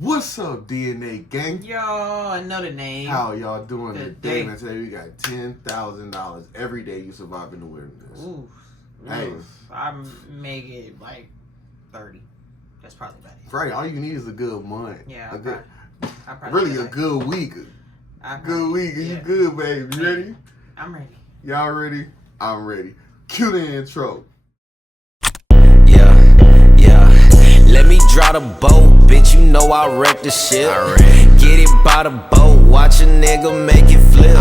What's up, DNA gang? Yo, another name. How y'all doing today? Day. Man, today we got $10,000 every day you survive in the wilderness. Ooh. Hey. I make it like 30. That's probably about it. Right, all you need is a good month. Yeah. A really a good week. Good week. Yeah. You good, baby? You ready? I'm ready. Y'all ready? I'm ready. Cue the intro. Let me draw the boat, bitch, you know I wreck the shit. Get it by the boat, watch a nigga make it flip.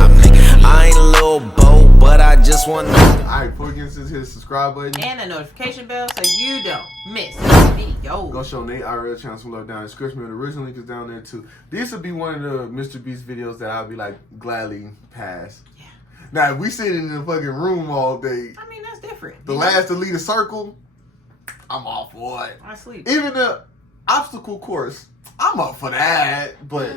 I ain't a little boat, but I just want to. Alright, before we get into this, hit the subscribe button. And the notification bell so you don't miss the video. Go show Nate IRL channel some love down in the description. The original link is down there too. This will be one of the Mr. Beast videos that I'll be like gladly pass. Yeah. Now, if we sit in the fucking room all day, I mean, that's different. the last to lead a circle, I'm all for it. I sleep. Even the obstacle course, I'm up for that. But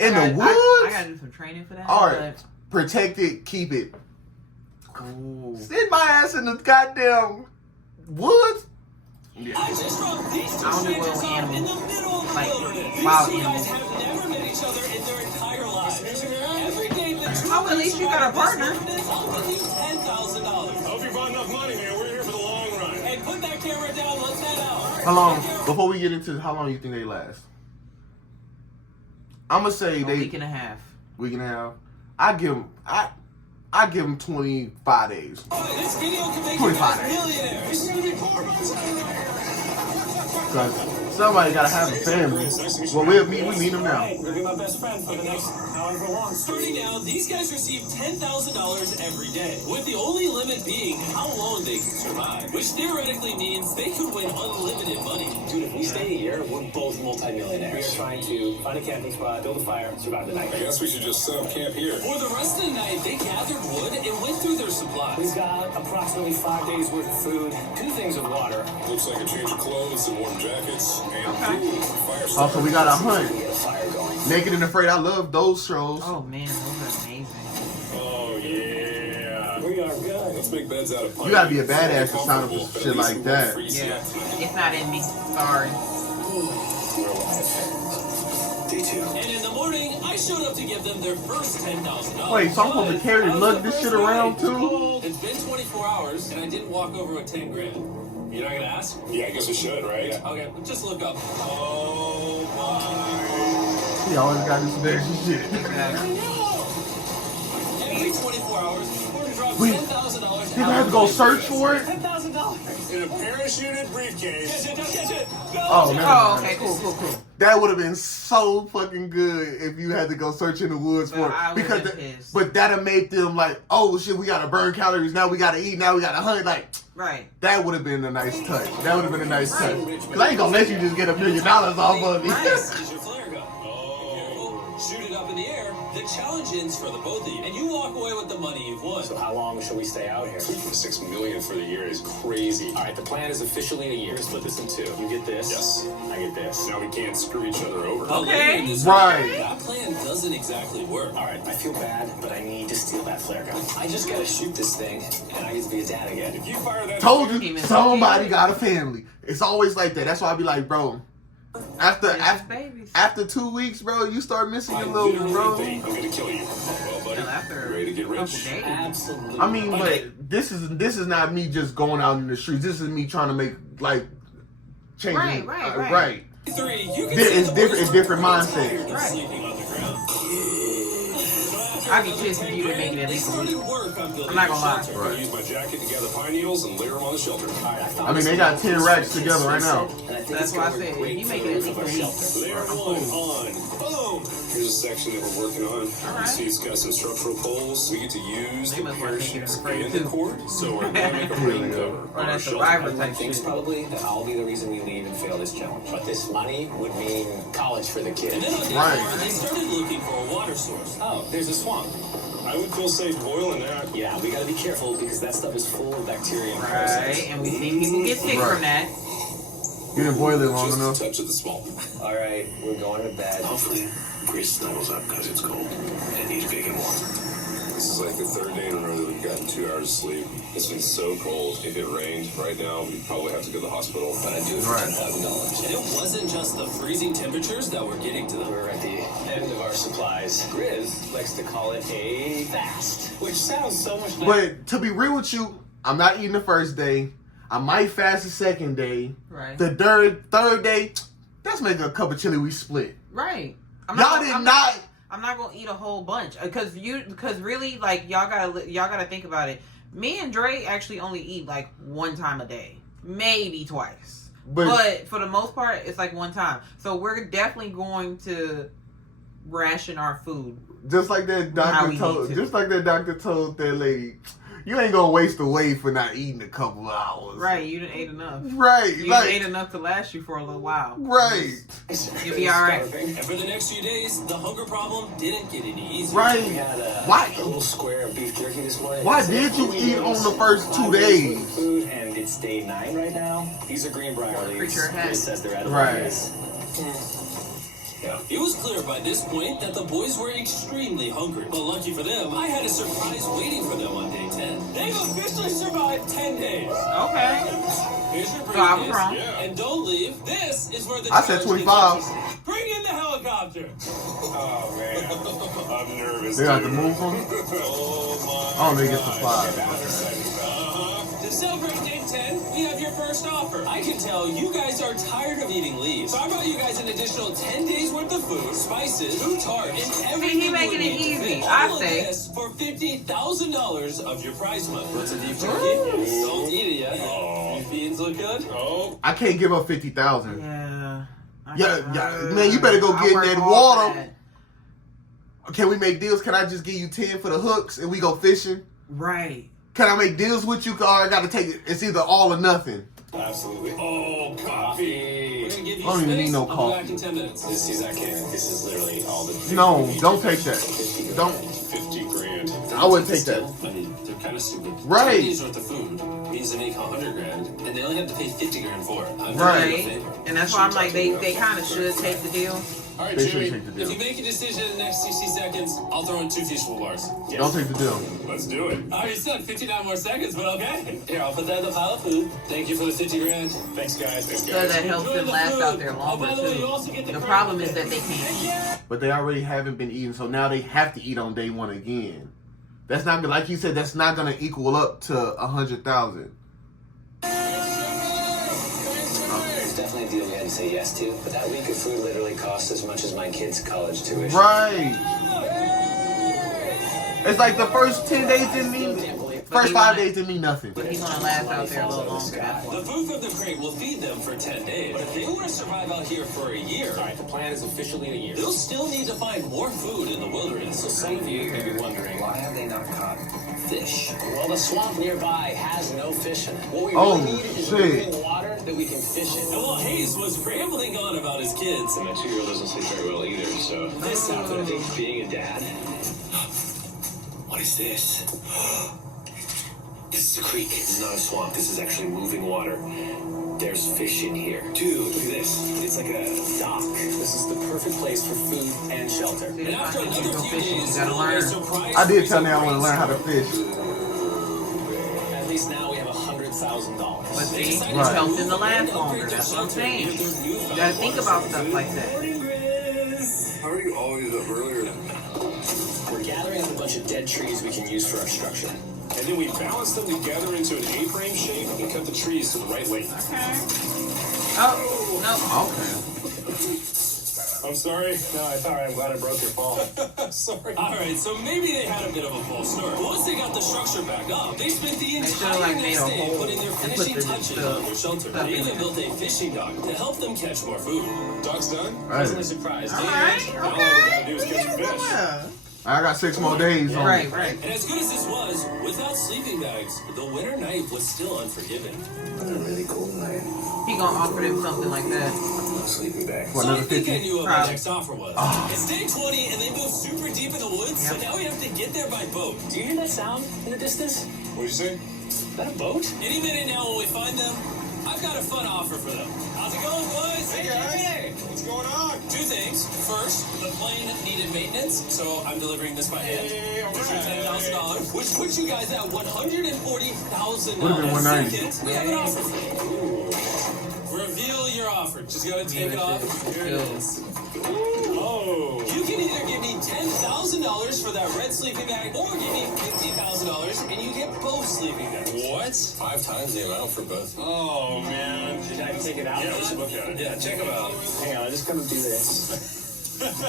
in the woods, I gotta do some training for that. all right, protect it, keep it. Ooh. Sit my ass in the goddamn woods. Yeah. I don't do well with animals. Like wild animals. Oh, at least you got a partner. Hope you brought enough money, man. We're here for the long run. Hey, put that camera down. Let's head out. How long? Before we get into how long you think they last? I'm gonna say A week and a half. Week and a half. I give them 25 days. This video can make 25 days. millionaires. This is gonna be 4 months. Cause somebody gotta have a family. Well, we meet them now. You'll be my best friend for the next however long. Starting now, these guys receive $10,000 every day, with the only limit being how long they can survive, which theoretically means they could win unlimited money. Dude, if we stay a year, we're both multi-millionaires. We are trying to find a camping spot, build a fire, survive the night. I guess we should just set up camp here. For the rest of the night, they gathered wood and went through their supplies. We've got approximately 5 days worth of food, 2 things of water. Looks like a change of clothes and warm jackets and Okay. food. Fire starter. Also, we got a hunt. We get a fire going. Naked and Afraid. I love those shows. Oh man, those are amazing. Oh yeah. We are good. Let's make beds out of pine. You gotta be a badass to sign up for shit like that. Yeah, it's not in me. Sorry. We're alive. Day 2. And in the morning, I showed up to give them their first $10,000. Wait, so I'm supposed to carry and lug this shit around too? It's been 24 hours, and I didn't walk over with 10 grand. You're not gonna ask? Yeah, I guess I should, right? Yeah. Okay, just look up. Oh my. He always gotta do some extra shit. Exactly. Every 24 hours, we're gonna drop Wait, $10,000. People have to go search for it? $10,000. In a parachuted briefcase. Catch it. Oh, man. Oh, okay, cool. That would have been so fucking good if you had to go search in the woods for I it. would've Because been pissed. but that'd make them like, oh shit, we gotta burn calories, now we gotta eat, now we gotta hunt. Like, Right. that would have been a nice touch. That would have been a nice touch. Because I ain't gonna let you just get $1 million off of me. Right. Here's your flare gun. Oh. Shoot it up in the air. The challenge ends for the both of you. And you walk away with the money you've won. So how long should we stay out here? $3.6 million for the year is crazy. All right, the plan is officially a year. Split this in 2. You get this. Yes. I get this. Now we can't screw each other over. Okay. Right. That plan doesn't exactly work. All right, I feel bad, but I need to steal that flare gun. I just gotta shoot this thing, and I get to be a dad again. If you fire that... Told you, Even somebody got a family. It's always like that. That's why I be like, bro, Babies. after 2 weeks, bro, you start missing your little literally bro. think I'm gonna kill you. Well, buddy, Well, after you ready to get a couple rich? days. Absolutely. I mean, but this is not me just going out in the streets. This is me trying to make like changing. Right. Right. 3, you can It's see the different- boys it's different are mindset. tired of Right. sleeping on the ground. I'd be pissed if you would make it at They least a week. started work on building I'm not gonna a lie. shelter. I used my jacket to gather pine needles and layer them on the shelter. I mean, they got 10 racks together right now. That's why I said, if you make it at least a week. Layer 1 on. Boom! Here's a section that we're working on. You Alright. see it's got some structural poles. We get to use They the must want to make it parachutes afraid and the too. cord. So we're going to make a rain cover Or on our that shelter. survivor Everyone type thinks shit. probably that I'll be the reason we leave and fail this challenge. But this money would mean college for the And kid. then on day Right. 4, they started looking for a water source. Oh, there's a swamp. I would feel safe boiling that. Yeah, we gotta be careful because that stuff is full of bacteria and Right. parasites. And we see people get sick Right. from that. You didn't boil it long Just enough. a touch of the smoke. All right, we're going to bed. Hopefully, Grace snuggles up because it's cold and it needs big and warm. This is like the third day in a row that we've gotten 2 hours of sleep. It's been so cold. If it rained right now, we'd probably have to go to the hospital. But I do it for $10,000. And it wasn't just the freezing temperatures that were getting to them. We're at the end of our supplies. Grizz likes to call it a fast, which sounds so much better. But to be real with you, I'm not eating the first day. I might fast the second day. Right. The third day, let's make a cup of chili. We split. Right. I'm not gonna eat a whole bunch because really, like, y'all gotta think about it. Me and Dre actually only eat like one time a day, maybe twice. But for the most part, it's like one time. So we're definitely going to ration our food. Just like that doctor told that lady, you ain't gonna waste away for not eating a couple hours. Right, you done ate enough. Right. You done ate enough to last you for a little while. Right. You'll be alright. And for the next few days, the hunger problem didn't get any easier. Right. We had a little square of beef jerky this morning. Why did you eat on the first 2 days? Food, and it's day 9 right now. These are greenbrier leaves. Grizz says they're out of ideas. Yeah. It was clear by this point that the boys were extremely hungry. But lucky for them, I had a surprise waiting for them on day 10. They've officially survived 10 days. Okay. Here's your So I was briefcase. wrong. Yeah. And don't leave. This is where the I said challenge 25. gets. Bring in the helicopter. Oh, man. I'm nervous. They got to move them. Oh, my They get supplies. To celebrate day 10, we have your first offer. I can tell you guys are tired of eating leaves. So I brought you guys an additional 10 days worth of food, spices, food tarts, and everything. he making you it need to easy. fit I all of say. this for $50,000 of your prize money. What's a deep turkey? Don't eat it yet. Oh. These beans look good. Oh. I can't give up 50,000. Yeah. Yeah, man, you better go get in that water. Can we make deals? Can I just give you 10 for the hooks and we go fishing? Right. Can I make deals with you? Or I gotta take it. It's either all or nothing. Absolutely. Oh, coffee. We're gonna give you I don't even need no I'll be back coffee. in 10 minutes. This is literally all the. No, don't take that. Don't. 50 grand. I wouldn't take that. I mean, they're kind of stupid. Right. 10 days worth of food means they make 100 grand, and they only have to pay 50 grand for it. I'm Right. And that's why I'm like, they kind of should take the deal. All right, They should Jimmy. take the If deal. you make a decision in the next 60 seconds, I'll throw in 2 teachable bars. Yes. Don't take the deal. Let's do it. I already said 59 more seconds, but okay. Here, I'll put that in the pile of food. Thank you for the 50 grand. Thanks, guys. Thanks, So guys. that helps them last out there longer by the way, you too. also get The credit problem for is that this. they can't eat. But they already haven't been eating, so now they have to eat on day 1 again. That's not gonna, like he said, that's not gonna equal up to 100,000. It's definitely a deal we had to say yes to, but that week of food literally cost as much as my kids' college tuition. Right. It's like the first 10 days didn't mean. First 5 days didn't mean nothing. But he's gonna last out there a little longer. That's The why. food from the crate will feed them for 10 days. But if they want to survive out here for a year, All right, the plan is officially a year. they'll still need to find more food in the wilderness. So some of you may be wondering, why have they not caught fish? Well, the swamp nearby has no fish in it. What we really need is shit. moving water that we can fish in. And while Hayes was rambling on about his kids, My 2-year-old doesn't sleep very well either, so this sounds like being a dad. What is this? This is a creek. This is not a swamp. This is actually moving water. There's fish in here. Dude, look at this. It's like a dock. This is the perfect place for food and shelter. and after another Go few fishing, days, you gotta we'll have a learn. surprise I did tell me freezer I want to learn how to fish. At least now we have $100,000. But see, it Right. helps them to last longer. That's what I'm saying. You gotta think about stuff like that. How are you always up earlier? We're gathering up a bunch of dead trees we can use for our structure. And then we balance them together into an A-frame shape and cut the trees to the right length. Oh, no. Okay. I'm sorry. No, it's all right. I'm glad I broke your fall. Sorry. All right, so maybe they had a bit of a false start. But once they got the structure back up, they spent the should've, entire like, made next a day hole putting their and put finishing the touches stuff- on their shelter. stuff They in even there. built a fishing dock to help them catch more food. Dock's done? Pleasantly Right. surprised. All right, Now all we gotta okay. do is catch a fish. Yeah. I got 6 more days on Right, it. right. And as good as this was, without sleeping bags, the winter night was still unforgiving. What a really cool night. He gonna offer them something like that. No sleeping bag. For So I another think I 50? knew what my Probably. next offer was. It's day 20 and they moved super deep in the woods, so Yep. now we have to get there by boat. Do you hear that sound in the distance? What'd you say? Is that a boat? Any minute now when we find them, I've got a fun offer for them. How's it going, boys? Hey, guys. What's going on? 2 things. first, the plane needed maintenance, so I'm delivering this by hand. Here's your $10,000, which puts you guys at $140,000. Would have been 190. Kids, we have an offer for you. Reveal your offer. Just gotta take it off. Here it is. Oh. You can either give me $10,000 for that red sleeping bag, or give me $50,000 and you get both sleeping bags. What? 5 times the amount for both. Oh, man. Should I take it out? Yeah, we should look at it. Yeah, check them out. Hang on, I'm just gonna do this.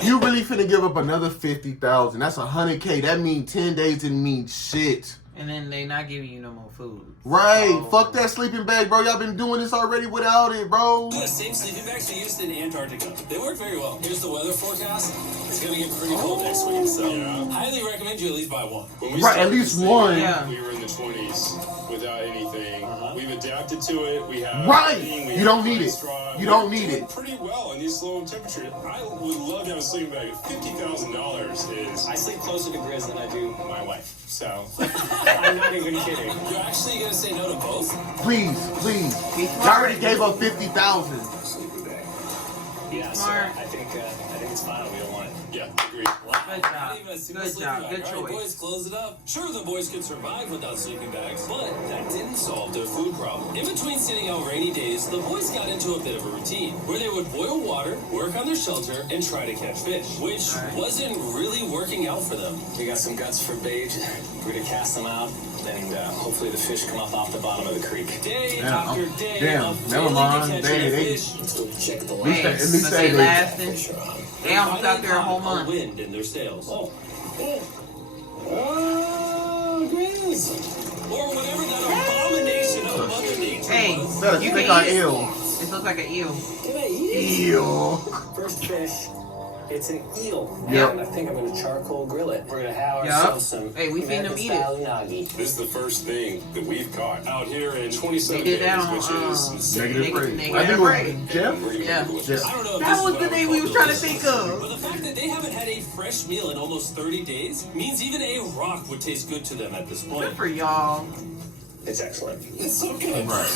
You really finna give up another 50,000? That's 100K. That means 10 days didn't mean shit. And then they not giving you no more food. Right. So, Fuck that sleeping bag, bro. Y'all been doing this already without it, bro. The same sleeping bags we used in Antarctica. They work very well. Here's the weather forecast. It's gonna get pretty cold next week, so highly recommend you at least buy one. When we Right, at started least this thing, one. Yeah. We were in the 20s without anything. We've adapted to it. We have Right. heating, we You have don't need it. straw. You don't We're need doing it. pretty well in these low temperatures. I would love to have a sleeping bag. $50,000 is. I sleep closer to Grizz than I do my wife, so I'm I'm not even kidding. You're actually gonna say no to both? Please. Y'all already gave up 50,000. Sleeping bag. Yeah, so Smart. I think it's fine. We don't want it. Yeah, agreed. Good job. Not even a single Good sleeping job. bag. Good All right, choice. boys, close it up. Sure, the boys could survive without sleeping bags, but that didn't solve their food problem. In between sitting out rainy days, the boys got into a bit of a routine where they would boil water, work on their shelter, and try to catch fish, which wasn't really working out for them. We got some guts for bait. We're gonna cast them out, and hopefully the fish come up off the bottom of the creek. Day Damn, after day damn, of never failing mind. to catch They- any they- fish. Let's go check the At least Hey, they but say they they. lasting. fish are on. They almost out there a whole Finally month. caught a wind in their sails. Oh, Grizz. Or whatever that abomination of Mother Nature Hey, was. Better you think can I eat it. ill. This looks like an eel. Can I eat it? Ew. First fish. It's an eel. Yep. And I think I'm gonna charcoal grill it. We're gonna have Yep. ourselves some. Hey, we seen them eat it. Unagi. This is the first thing that we've caught out here in 27 They did days, that on, which is insane. Negative Neg- rate. negative I think it was rate. Jeff. We're gonna Yeah. be delicious. I don't know if That this is was what the I would name call we was trying to delicious, think of. But the fact that they haven't had a fresh meal in almost 30 days means even a rock would taste good to them at this point. Good for y'all. It's excellent. It's so good. Right.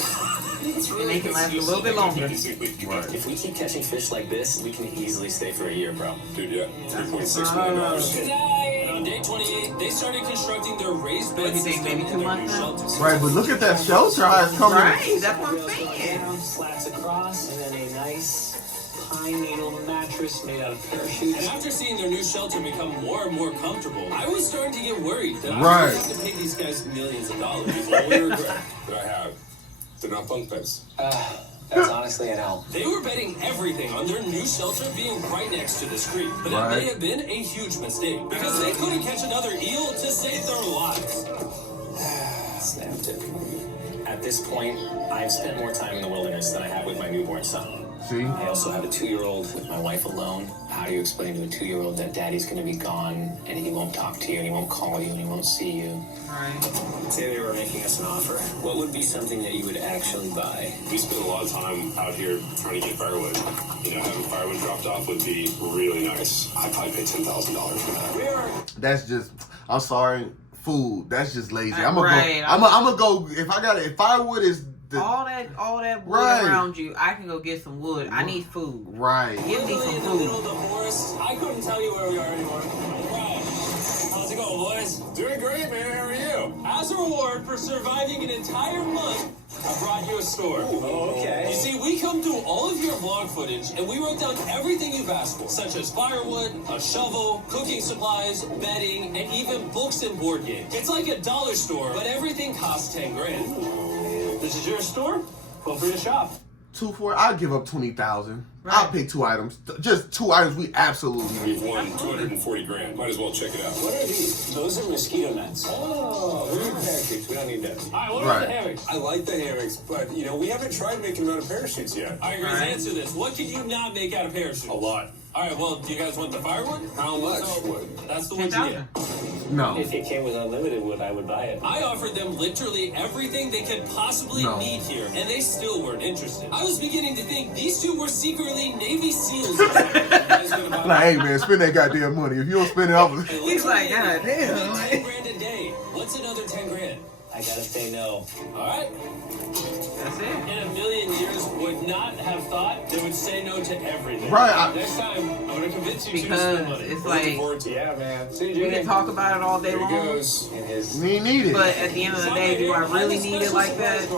And they can last a little bit longer. Right. If we keep catching fish like this, we can easily stay for a year, bro. Dude, yeah. $3.6 million. Good night. And on day 28, they started constructing their raised What bed do you think, system maybe in 2 their months new now? shelters. Right, but look at that shelter how it's coming. Right, that's what I'm Rails go saying. down, slats across, and then a nice pine needle mattress made out of parachutes. And after seeing their new shelter become more and more comfortable, I was starting to get worried that I Right. would have to pay these guys millions of dollars. The only regret that I have, they're not bunk beds. That's honestly an L. They were betting everything on their new shelter being right next to this creek, but it Right. may have been a huge mistake because they couldn't catch another eel to save their lives. Snapped it. At this point, I've spent more time in the wilderness than I have with my newborn son. See? I also have a 2-year-old with my wife alone. How do you explain to a 2-year-old that daddy's gonna be gone and he won't talk to you and he won't call you and he won't see you? Right. Say they were making us an offer. What would be something that you would actually buy? We spend a lot of time out here trying to get firewood. You know, having firewood dropped off would be really nice. I'd probably pay $10,000 for that. That's just. I'm sorry. Food. That's just lazy. Right. I'm gonna go. If firewood is the All that wood Right. around you, I can go get some wood. I need food. right. Give me Literally some in the middle of food. the forest, I couldn't tell you where we are anymore. Right. How's it going, boys? Doing great, man. How are you? As a reward for surviving an entire month, I brought you a store. Oh, okay. You see, we come through all of your vlog footage and we wrote down everything you've asked for, such as firewood, a shovel, cooking supplies, bedding, and even books and board games. It's like a dollar store, but everything costs 10 grand. This is your store? Feel free to shop. 2-4. I'll give up 20,000. I'll pick 2 items. Just 2 items we absolutely need. We've won 240 grand. Might as well check it out. What are these? Those are mosquito nets. Oh, those are parachutes. We don't need those. All right, what about the Right. hammocks? I like the hammocks, but, you know, we haven't tried making them out of parachutes yet. All right, guys, answer this. What could you not make out of parachutes? A lot. All right, well, do you guys want the firewood? How much? So, that's the ones you get. 10,000. No. If it came with unlimited wood, I would buy it. I offered them literally everything they could possibly No. need here, and they still weren't interested. I was beginning to think these two were secretly Navy SEALs or something. You guys gonna buy Like, hey man, spend that goddamn money. If you don't spend it, I'm. He's like, God damn. 10 grand a day. What's another 10 grand? I gotta say no. All right. That's it. In a million years, would not have thought they would say no to everything. Right. Next time, I'm going to convince you to Because spend money. it's Looking like forward to it. Yeah, man. See, we can talk about it all day There he long, goes in his. We need it. but at the end of the day, do I really need it like that?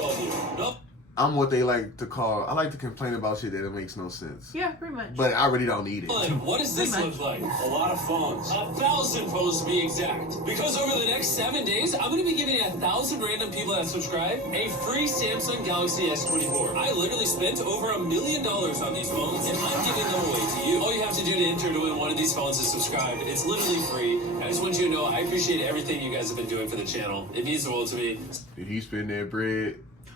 Nope. I'm what they like to call. I like to complain about shit that it makes no sense. Yeah, pretty much. But I really don't need it. What does this look like? A lot of phones. 1,000 phones to be exact. Because over the next 7 days, I'm going to be giving 1,000 random people that subscribe a free Samsung Galaxy S24. I literally spent over $1 million on these phones, and I'm giving them away to you. All you have to do to enter to win one of these phones is subscribe. It's literally free. I just want you to know I appreciate everything you guys have been doing for the channel. It means the world to me. Did he spend that bread?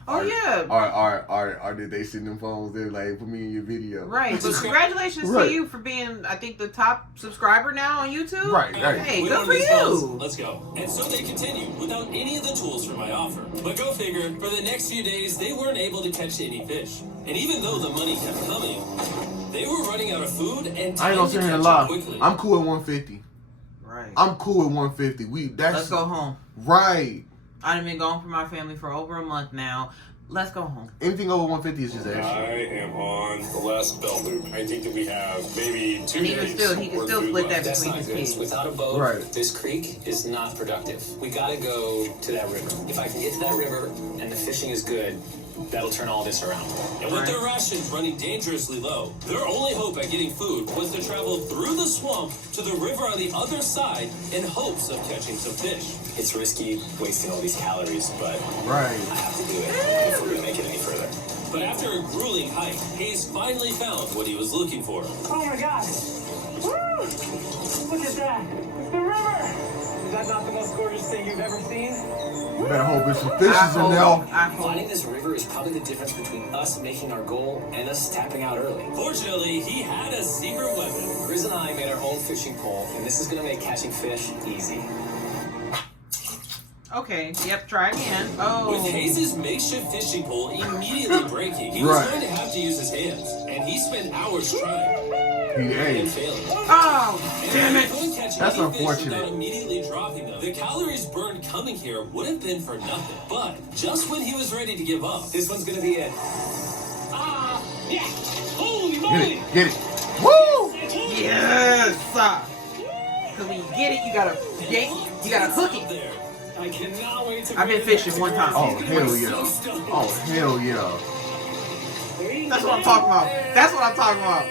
Oh, yeah. Or did they send them phones there like put me in your video? Right, but congratulations to you for being, I think, the top subscriber now on YouTube. Right. Hey, We good want for these phones. you. Let's go. And so they continue without any of the tools for my offer. But go figure, for the next few days, they weren't able to catch any fish. And even though the money kept coming, they were running out of food and I ain't time gonna to sit here catch and up lie. quickly. I'm cool at 150. Right. I'm cool at 150. Let's go home. Right. I've been gone from my family for over a month now. Let's go home. Anything over 150 is just I extra. am on the last belt loop. I think that we have maybe 2 And days. even still, he can worth still of food split left. that That's between not his good. kids. Without a boat, Right. this creek is not productive. We gotta go to that river. If I can get to that river and the fishing is good, that'll turn all this around. And with their rations running dangerously low, their only hope at getting food was to travel through the swamp to the river on the other side in hopes of catching some fish. It's risky wasting all these calories, but Right. I have to do it if we're gonna make it any further. But after a grueling hike, Hayes finally found what he was looking for. Oh my God! Woo! Look at that! It's the river! Is that not the most gorgeous thing you've ever seen? You better hope there's some fishes in there. Finding this river is probably the difference between us making our goal and us tapping out early. Fortunately, he had a secret weapon. Grizz and I made our own fishing pole, and this is gonna make catching fish easy. Okay, yep, try again. With Oh. Hayes' makeshift fishing pole immediately breaking, he was Right. going to have to use his hands. And he spent hours trying and Hey. failing. Oh, damn And it. he couldn't catch That's any fish unfortunate. without immediately dropping them. The calories burned coming here would have been for nothing. But just when he was ready to give up, This one's gonna be it. Ah! Yeah! Holy Get moly! it. Get it. Woo! Yes! Because when you get it, you gotta hook up it. there. I cannot wait to I've been bring it fishing back one to time. Oh, Earth. hell yeah. Oh, hell yeah. That's what I'm talking about. That's what I'm talking about.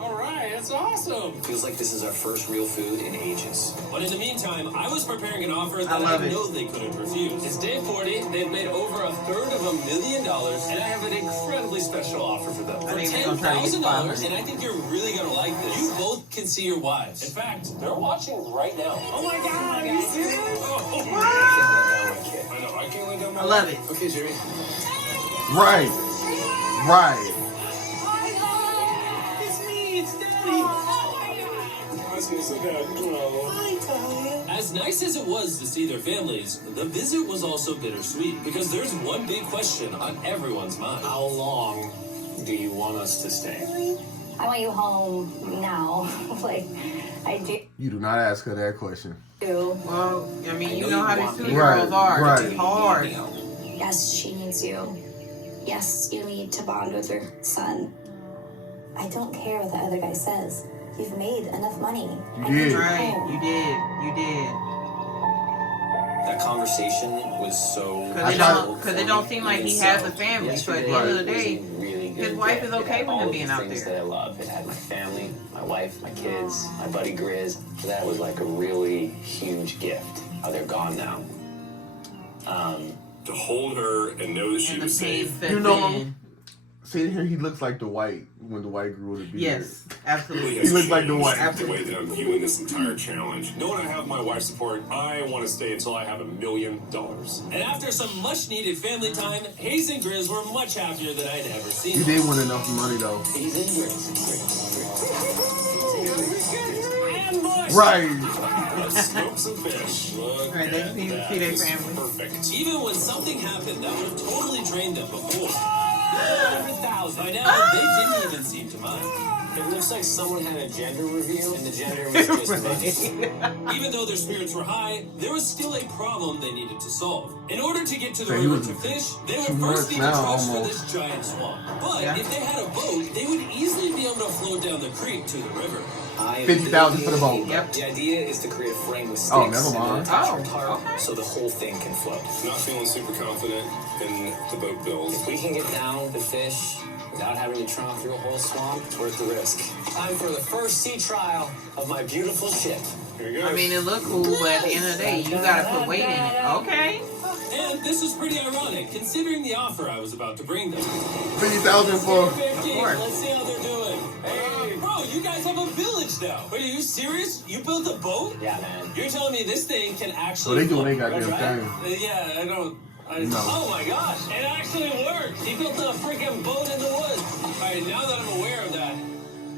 Alright, that's awesome. Feels like this is our first real food in ages. But in the meantime, I was preparing an offer that I love it. know they couldn't refuse. It's day 40, they've made over $1/3 million, and I have an incredibly special offer for them. For think they're gonna try to get $10,000, 500. and I think you're really gonna like this. You both can see your wives. In fact, they're watching right now. Oh my God! Are you serious? I know, I can't let down my I love it. Okay, Jerry. Right. Right. It's me! It's Daddy! I was gonna say that. As nice as it was to see their families, the visit was also bittersweet because there's one big question on everyone's mind. How long do you want us to stay? I want you home now. Like, I You do not ask her that question. do. Well, I mean, you know know you how want these me. 2-year-olds are. Right, It's hard. Yes, she needs you. Yes, you need to bond with your son. I don't care what the other guy says. You've made enough money. I You need did. you Right, home. you did. You did. That conversation was so. Because it don't seem like he has a family. So at the end of the day, really his wife is okay with him being out things there. that I love. It had my family, my wife, my kids, my buddy Grizz. That was like a really huge gift. Oh, they're gone now. To hold her and know that she And the was pain safe. sets You know, in. See here, he looks like Dwight when Dwight grew a beard. Yes, absolutely. He looks like the one. The way that I'm viewing this entire challenge. Knowing I have my wife's support, I want to stay until I have $1 million. And after some much needed family time, Hayes and Grizz were much happier than I'd ever seen You them. did win enough money though. He's in Grizz. Right. Let's smoke some fish. Look Right, they at need to that. see their This is family. Perfect. Even when something happened that would have totally drained them before. By now, they didn't even seem to mind. It looks like someone had a gender reveal, and the gender was just money. Even though their spirits were high, there was still a problem they needed to solve. In order to get to the So he river was to fish, they would 2 first months need to now, traverse for almost. this giant swamp. But Yeah. if they had a boat, they would easily be able to float down the creek to the river. 50,000 for the boat. Yep. The idea is to create a frame with sticks Oh, never mind. and attach Oh, your tarp okay. so the whole thing can float. Not feeling super confident in the boat build. If we can get down the fish without having to tromp through a whole swamp, it's worth the risk. Time for the first sea trial of my beautiful ship. Here we go. I mean, it looked cool, but at the end of the day, you gotta put weight in it. Okay. And this was pretty ironic, considering the offer I was about to bring them. 50,000 for. Of course. Let's see how they're doing. Hey, bro, you guys have a village now. Wait, are you serious? You built a boat? Yeah, man. You're telling me this thing can So actually they doing they float, goddamn right? thing. Yeah, I don't. No. Oh my gosh, it actually worked. He built a freaking boat in the woods. All right, now that I'm aware of that,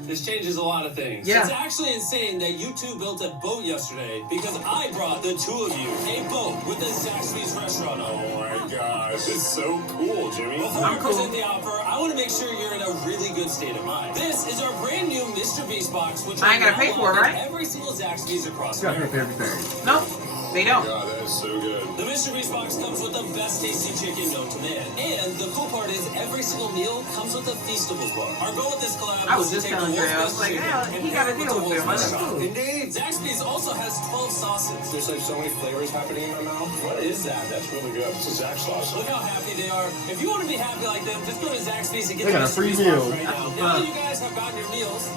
this changes a lot of things. Yeah. It's actually insane that you two built a boat yesterday because I brought the two of you a boat with the Zaxby's restaurant on it. Oh my gosh, it's so cool, Jimmy. Before I'm I cool. present the offer, I want to make sure you're in a really good state of mind. This is our brand new Mr. Beast box, which I ain't gotta now pay for it, offer right? Every single Zaxby's across You gotta pay America. for everything. Nope, they don't. God, that is so good. The Mr. Beast box comes with the best tasty chicken known to man. And the cool part is every single meal comes with a Feastables bar. Our goal with this collab I was to just take telling the Dre, I world's was like, best yeah, chicken he and got a pair it deal the with them. world's That's best cool. Indeed. Zaxby's also has 12 sauces. There's like so many flavors happening in my mouth. What is that? That's really good. It's a Zach sauce. Look how happy they are. If you want to be happy like them, just go to Zaxby's and get They the got a Mr. free Beast meal. box right now. That's Now what's that you guys have gotten your meals,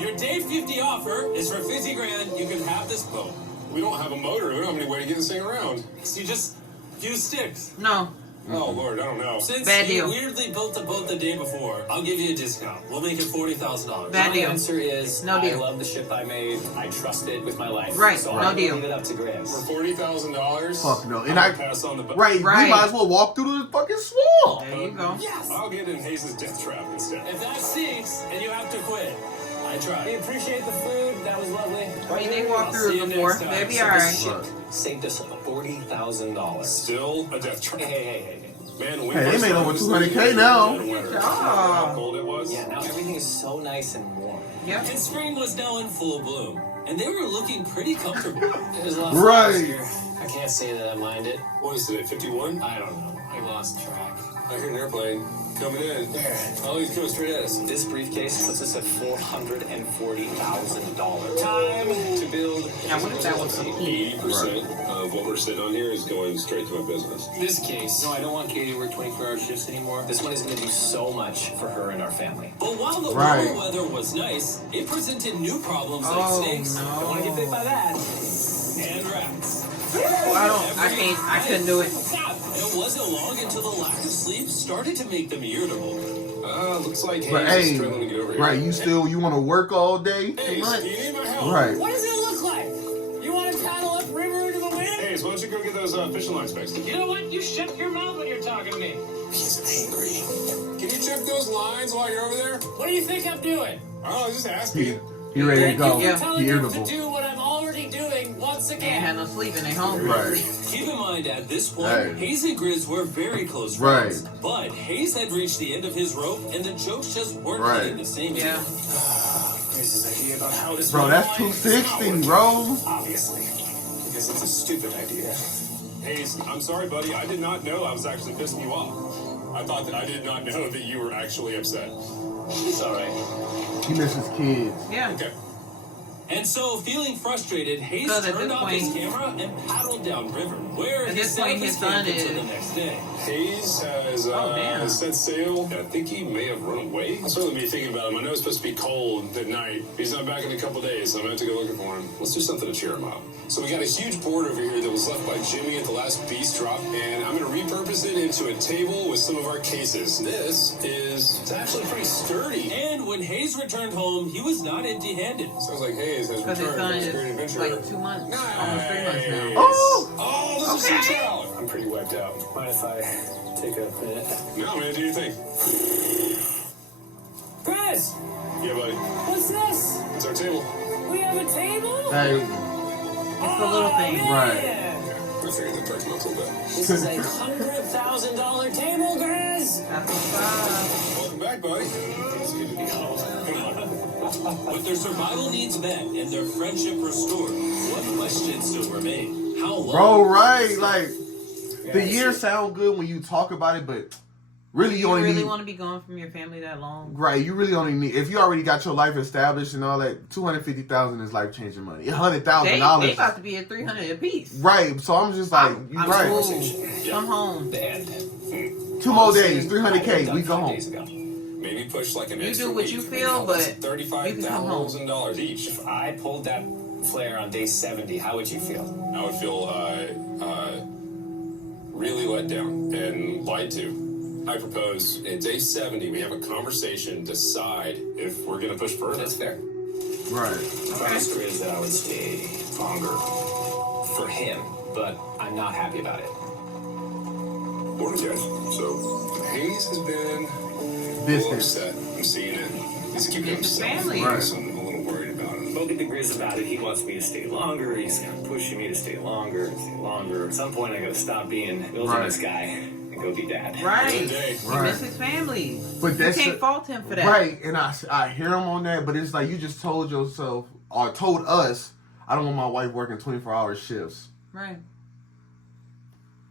your day 50 offer is for 50 grand. You can have this boat. We don't have a motor. We don't have any way to get this thing around. So you just use sticks. No. Oh, Lord, I don't know. Since Bad you deal. weirdly built the boat the day before, I'll give you a discount. We'll make it $40,000. Bad My deal. answer is No I deal. love the ship I made. I trust it with my life. Right, So no I'm deal. Leave it up to Grizz. For $40,000, Fuck no. And I'll I- pass on the boat. Right, Right. we might as well walk through the fucking swamp. There you go. Yes! I'll get in Hayes' death trap instead. If that sinks and you have to quit, I We tried. appreciate the food. That was lovely. Well, you didn't walk I'll through see it you before. next time. They'd be So alright. this ship saved us $40,000. Still a death trap. Hey. Man, when we Hey, they first made started over this 200K thing, now. it was winter. Good How job. cold it was. Yeah, now everything is so nice and warm. Yep. And spring was now in full bloom, and they were looking pretty comfortable. It was a lot of Right. flowers here. I can't say that I mind it. What is today, 51? I don't know. I lost track. I hear an airplane coming in. Oh, he's coming straight at us. This briefcase puts us at $440,000. Time to build. Now, what if that was some heat? 80% of what we're sitting on here is going straight to my business. This case. No, I don't want Katie to work 24-hour shifts anymore. This money's going to do so much for her and our family. But while the Right. warmer weather was nice, it presented new problems Oh, like snakes no. I want to get bit by that. and rats. I couldn't do it. And it wasn't long until the lack of sleep started to make them irritable. Looks like But Hayes is hey, struggling to get over here. right, you want to work all day? Hayes, months. do you need my help? Right. What does it look like? You want to paddle up river into the wind? Hayes, why don't you go get those fishing lines fixed? You know what? You shut your mouth when you're talking to me. He's angry. Can you check those lines while you're over there? What do you think I'm doing? Oh, just asking. He ready to go. Yeah. He irritable. do what I'm already doing once They ain't had no sleep and they hungry. Right. Keep in mind, at this point, Hey. Hayes and Grizz were very close Right. friends. But Hayes had reached the end of his rope, and the jokes just weren't Right. hitting the same. Yeah. Grizz's idea about how this Bro, that's 260, bro. Obviously. Because it's a stupid idea. Hayes, I'm sorry, buddy. I did not know I was actually pissing you off. I thought that I did not know that you were actually upset. It's alright. He misses kids. Yeah. Okay. And so, feeling frustrated, Hayes Because at turned this off his point- camera and paddled downriver, where At he this set point, up his his son camp until is- the next day. Hayes has damn. set sail, and I think he may have run away. That's really me thinking about him. I know it's supposed to be cold at night. He's not back in a couple days, so I'm going to have to go looking for him. Let's do something to cheer him up. So we got a huge board over here that was left by Jimmy at the last beast drop, and I'm going to repurpose it into a table with some of our cases. It's actually pretty sturdy. And when Hayes returned home, he was not empty-handed. Sounds like Hayes has Because his returned son from his great is adventure. like 2 months, almost 3 months now. Nice. Oh! Oh, this is Okay. some trout. I'm pretty wiped out. Mind if I take a minute? No, man, do your thing. Chris! Yeah, buddy. What's this? It's our table. We have a table? Hey, It's the little thing. right. I figured the price went a little bit. This is a $100,000 table, Grizz! That's what's up. Welcome back, buddy. It's good to be home. Come on. With their survival needs met and their friendship restored, one question still remains. How long? Bro, right? Like, the years sound good when you talk about it, but really you only really need... want to be gone from your family that long? Right, you really only need... If you already got your life established and all that, $250,000 is life-changing money. $100,000... They about to be at $300 a piece. Right, so I'm just like, you I'm right. cool. Come home. The end. 2 more days, $300K, we go home. Maybe push like an You extra do what week. you feel, but you can come home. $35,000 each. If I pulled that flare on day 70, how would you feel? I would feel really let down and lied to. I propose at day 70 we have a conversation, decide if we're gonna push further. That's fair. Right. I asked Grizz that I would stay longer for him, but I'm not happy about it. Morning, guys. So Hayes has been a little upset. I'm seeing it. He's keeping It's himself. family. Right. So I'm a little worried about him. Spoken to Grizz about it. He wants me to stay longer. He's kind of pushing me to stay longer and stay longer. At some point, I gotta stop being wilderness guy and go be dad. Right. Good day. He Right. miss his family. But You that's can't fault him for that. Right, and I hear him on that, but it's like you just told yourself, or told us, I don't want my wife working 24-hour shifts. Right.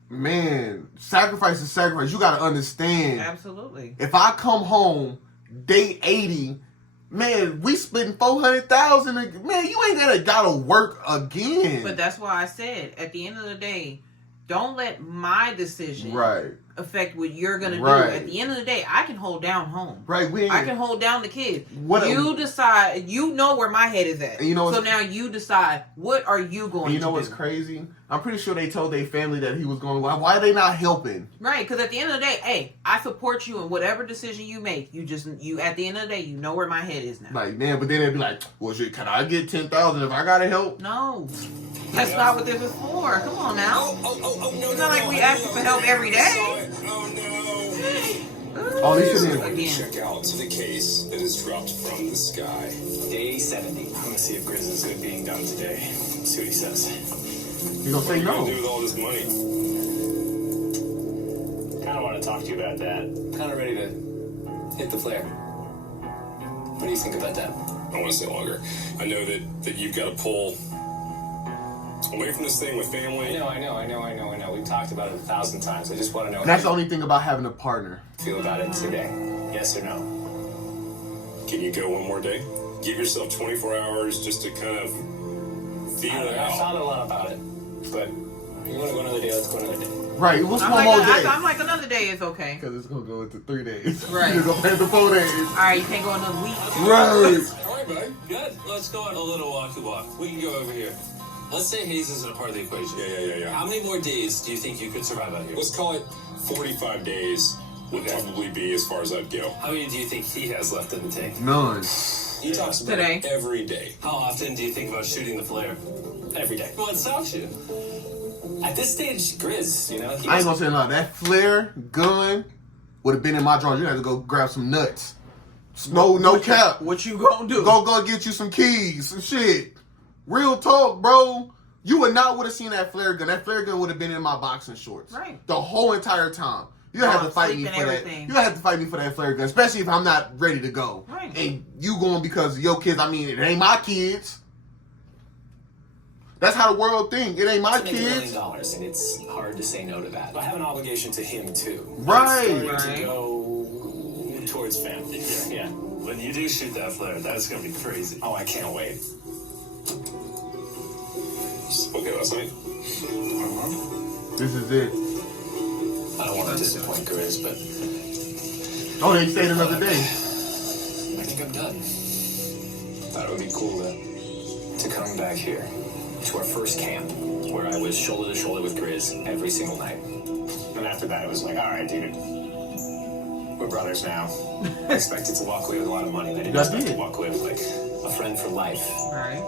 Man, sacrifice is sacrifice. You got to understand. Absolutely. If I come home day 80, man, we splitting $400,000. Man, you ain't gotta work again. But that's why I said, at the end of the day, don't let my decision right, affect what you're gonna Right. do. At the end of the day, I can hold down home. right. We ain't, I can hold down the kids. What- You decide. You know where my head is at. And you know so what's- now you decide. What are you going and you to know do? what's crazy? I'm pretty sure they told their family that he was going. Why are they not helping? Right, because at the end of the day, hey, I support you in whatever decision you make. You at the end of the day, you know where my head is now. Like, man, but then they'd be like, well, shit, can I get 10,000 if I gotta help? No, that's not what this is for. Come on now. No, It's not like we asking for help every day. Oh, no. Oh, they should I have. want to check out the case that is dropped from the sky. Day 70. I'm gonna see if Grizz is good being done today. See what he says. You gonna say What are you no? gonna do with all this money? Kind of want to talk to you about that. Kind of ready to hit the flare. What do you think about that? I want to stay longer. I know that you've got to pull away from this thing with family. I know. We've talked about it 1,000 times. I just want to know And that's the how only thing about having a partner. you feel about it today. Yes or no? Can you go one more day? Give yourself 24 hours just to kind of feel it I've out. thought a lot about it, but you want to go another day? Let's go another day. Right, what's I'm one more day? I'm like another day is okay. Because it's gonna go into 3 days. Right. You're gonna pay the 4 days. All right, you can't go another week. Right. All right, bud. Good. Let's go on a little walky walk. We can go over here. Let's say Hayes isn't a part of the equation. Yeah. How many more days do you think you could survive out here? Let's call it 45 days would probably be as far as I'd go. How many do you think he has left in the tank? None. He talks about Today. it every day. How often do you think about shooting the flare? Every day. What stops you? At this stage, Grizz, he I ain't gonna say no. That flare gun would have been in my drawer. You had to go grab some nuts. No cap. What you gonna do? Go get you some keys, some shit. Real talk, bro. You would not would have seen that flare gun. That flare gun would have been in my boxing shorts. Right. The whole entire time. You have to fight me sleep for and that. everything. You have to fight me for that flare gun, especially if I'm not ready to go. Right. And you going because of your kids. I mean, it ain't my kids. That's how the world think. It ain't my It's $1 kids. million, and it's hard to say no to that. I have an obligation to him too. Right. It's starting Right. to go towards family. Yeah. When you do shoot that flare, that's gonna be crazy. Oh, I can't wait. Okay, last night. This is it. I don't want to disappoint Grizz, but Oh, they stayed another day. I think I'm done. Thought it would be cool to come back here to our first camp where I was shoulder to shoulder with Grizz every single night. And after that, it was like, all right, dude, we're brothers now. I expected to walk away with a lot of money. And I didn't That's expect it. to walk away with like a friend for life. Right.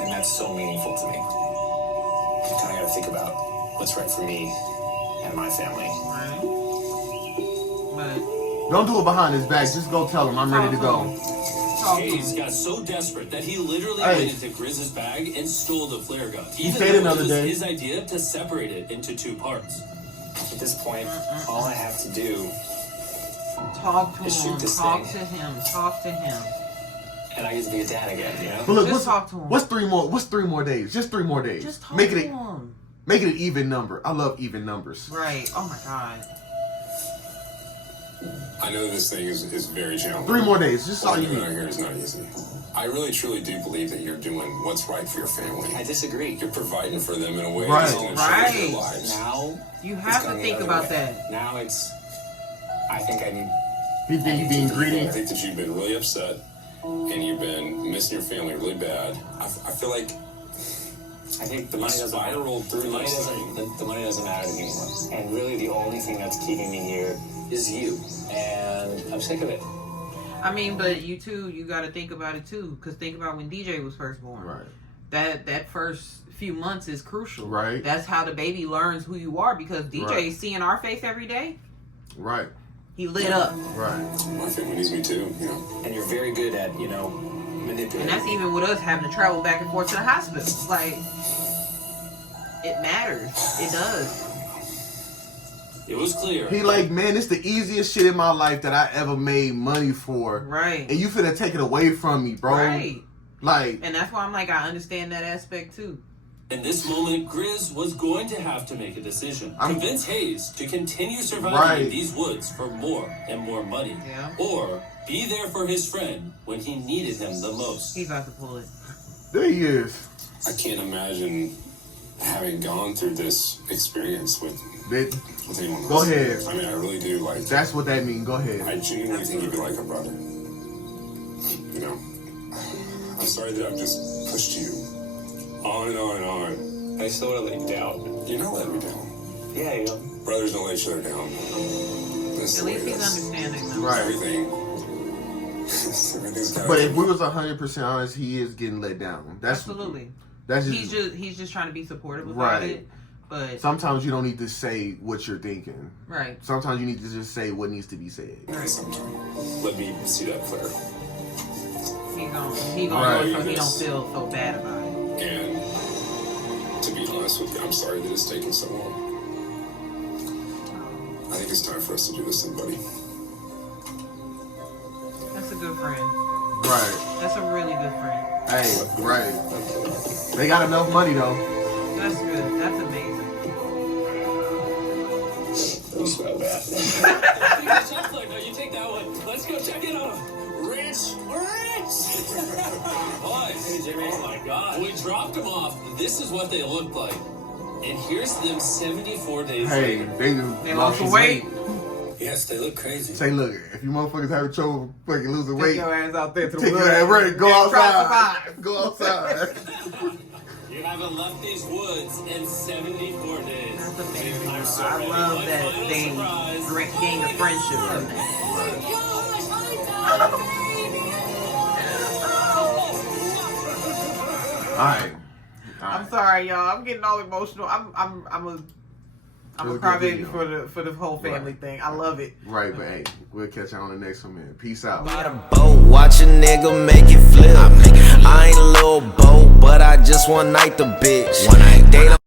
And that's so meaningful to me. You kind of got to think about what's right for me and my family. Right. But Don't do it behind his back. Just go tell him I'm ready to go. talk to Hayes him. got so desperate that he literally Hey. went into Grizz's bag and stole the flare gun. He Even stayed though another it was day. his idea to separate it into 2 parts. At this point, all I have to do Talk to Just shoot him. this Talk thing. to him. Talk to him. and I get to be a dad again, you know? But look, Just talk to him. What's 3 more? What's 3 more days? Just 3 more days. Just talk Make to it him. Make it an even number. I love even numbers. Right. Oh my God. I know this thing is very challenging. 3 more days. Just all What you you're doing need. out here is not easy. I really, truly do believe that you're doing what's right for your family. I disagree. You're providing for them in a way Right. that's going to change their Right. lives. Now, You it's have to going the think other about way. that. Now I think I need. You think you being I greedy? think that you've been really upset and you've been missing your family really bad. I feel like I think the money doesn't spiraled through the money this doesn't the money doesn't matter to me anymore. And really, the only thing that's keeping me here is you. And I'm sick of it. I mean, but you too, you got to think about it too. Because think about when DJ was first born. Right. That first few months is crucial. Right. That's how the baby learns who you are. Because DJ Right. is seeing our face every day. Right. He lit up. Right. my family needs me too, you know. And you're very good at, manipulating. And that's even with us having to travel back and forth to the hospital. Like, it matters. It does. It was clear. He like, man, it's the easiest shit in my life that I ever made money for. Right. And you finna take it away from me, bro. Right. Like, And that's why I'm like, I understand that aspect too. In this moment, Grizz was going to have to make a decision. Convince Hayes to continue surviving Right. in these woods for more and more money. Yeah. Or be there for his friend when he needed him the most. He's about to pull it. there he is. I can't imagine having gone through this experience with anyone else. Go ahead. I mean, I really do. Like, That's what that means. Go ahead. I genuinely think you'd be like a brother. You know, I'm sorry that I've just pushed you on and on and on. I still want to let you down. You're not letting me down. Yeah, you know. Brothers don't let each other down. That's At the way least it he's is. understanding now. Right. Everything's got But if we was 100% honest, he is getting let down. That's Absolutely. That's just, He's just trying to be supportive about Right. it. But sometimes you don't need to say what you're thinking. right. Sometimes you need to just say what needs to be said. Sometime. Let me see that clear. He gonna Right. do it so he don't feel so bad about it. And to be honest with you, I'm sorry that it's taken so long. I think it's time for us to do this thing, buddy. That's a good friend. Right. That's a really good friend. Hey, right. They got enough money though. That's good. That's amazing. You smell bad. No, you take that one. Let's go check it out. Rich. Boys, Hey, Jimmy. oh my God. We dropped them off. This is what they looked like. And here's them 74 days Hey, later. They lost some weight. Yes, they look crazy. Say, look, if you motherfuckers having trouble fucking losing Take weight, your ass out there to the take your woods. ass right, go and try to outside. survive. Go outside. You haven't left these woods in 74 days. That's amazing. I'm so I ready. love One that final they surprise. gained a friendship from that. All right. I'm sorry, y'all. I'm getting all emotional. I'm a Really good crybaby video. for the whole family thing. I love it. Right, but hey, we'll catch you on the next one, man. Peace out. By the boat, watch a nigga make it flip. I ain't a little boat, but I just one night the bitch. They don't